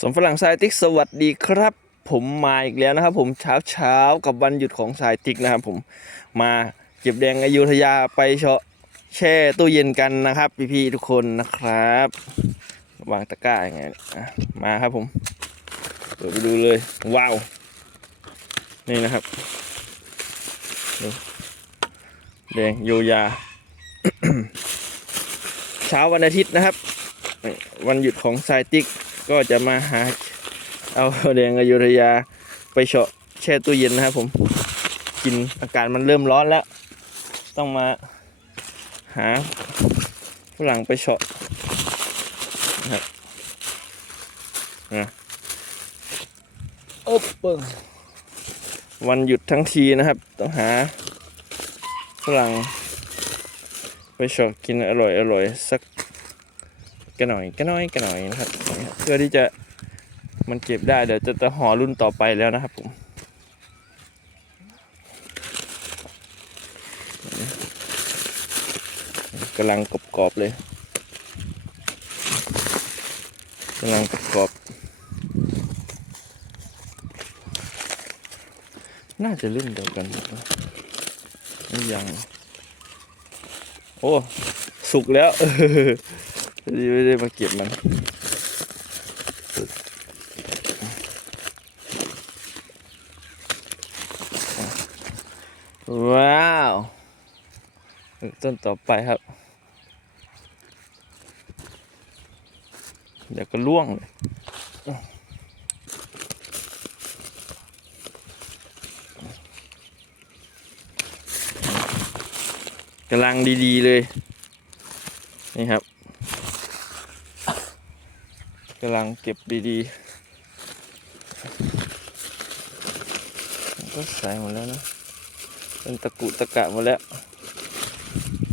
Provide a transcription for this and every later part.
สมฝรั่งสายติ๊กสวัสดีครับ ผมมาอีกแล้วนะครับ ผมเช้าเช้าๆกับวันหยุดของสายติ๊กนะครับ ผมมาเก็บแดงอยุธยาไปเชาะแช่ตู้เย็นกันนะครับ พี่ๆทุกคนนะครับวางตะกร้าอย่างไงเนี่ยมาครับผมเปิดไปดูเลยว้าวนี่นะครับแดงโยยา เช้าวันอาทิตย์นะครับ วันหยุดของสายติ๊ก ก็จะมาหาเอาแดงอยุธยาไปเฉาะแช่ตู้เย็นนะครับผมกินอากาศมันเริ่มร้อนแล้ว ต้องมาหาฝรั่งไปเฉาะนะครับนะโอ๊บเปิ้งวันหยุดทั้งทีนะครับ ต้องหาฝรั่งไปเฉาะกินอร่อยอร่อยๆสัก กันหน่อยกันหน่อยกันหน่อยนะครับ เพื่อที่จะมันเก็บได้เดี๋ยวจะจะห่อรุ่นต่อไปแล้วนะครับผมกำลังกรอบๆเลยกำลังกรอบน่าจะรุ่นเดียวกันนะไม่ยัง โอ้ สุกแล้ว ไม่ได้มาเก็บมันว้าวต้นต่อไปครับ เดี๋ยวก็ล่วงเลยกำลังดี ๆ เลย นี่ครับ กำลังเก็บดีๆก็ใส่หมดแล้วนะเป็นตะกุตะกะหมดแล้ว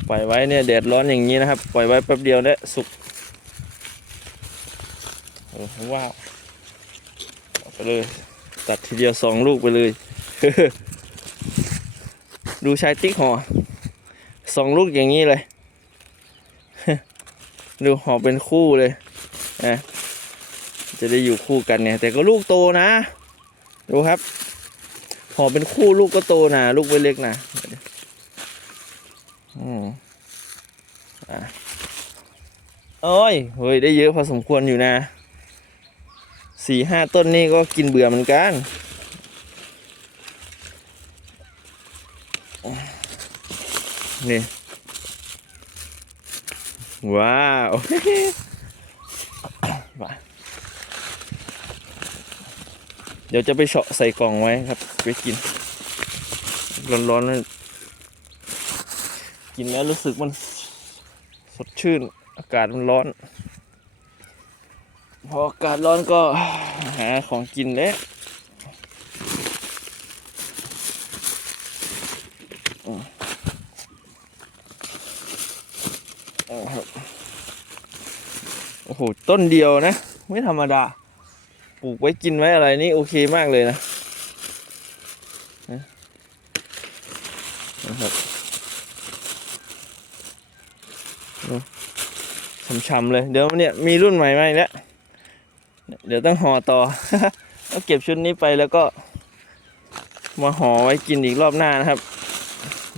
ปล่อยไว้เนี่ยแดดร้อนอย่างนี้นะครับ ปล่อยไว้แป๊บเดียวเนี่ยสุกโอ้ว้าวไปเลย ตัดทีเดียวสองลูกไปเลย ดูชายติ๊กห่อสองลูกอย่างนี้เลย ดูห่อเป็นคู่เลยนะ จะได้อยู่คู่กันเนี่ย แต่ก็ลูกโตนะ ดูครับหอเป็นคู่ลูกก็โตนะลูกไม่เล็กนะอืมอะโอ้ยเฮ้ยได้เยอะพอสมควรอยู่นะสี่ห้าต้นนี่ก็กินเบื่อเหมือนกันนี่ ว้าว ว้าเดี๋ยวจะไปเฉาะใส่กล่องไว้ครับไว้กิน ร้อนๆแล้วกินแล้วรู้สึกมันสดชื่น อากาศมันร้อน พออากาศร้อนก็หาของกินแล้วโอ้โห ต้นเดียวนะ ไม่ธรรมดา ปลูกไว้กินไว้อะไรนี่โอเคมากเลยนะนะครับช้ำๆเลย เดี๋ยวเนี่ยมีรุ่นใหม่มาอีกแล้ว เดี๋ยวต้องห่อต่อเอาเก็บชุดนี้ไปแล้วก็มาห่อไว้กินอีกรอบหน้านะครับ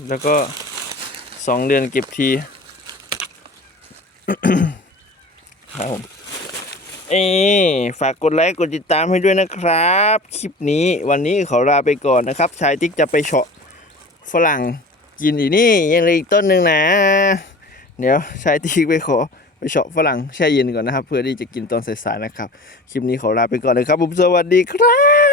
แล้วก็สองเดือนเก็บทีครับผม เอฝากกดไลค์กดติดตามให้ด้วยนะครับ คลิปนี้วันนี้ขอลาไปก่อนนะครับ ชายติ๊กจะไปเฉาะฝรั่งกินอีกนี่ยังเหลืออีกต้นหนึ่งนะ เดี๋ยวชายติ๊กไปขอไปเฉาะฝรั่งแช่เย็นก่อนนะครับ เพื่อที่จะกินตอนสายๆนะครับ คลิปนี้ขอลาไปก่อนนะครับผมสวัสดีครับ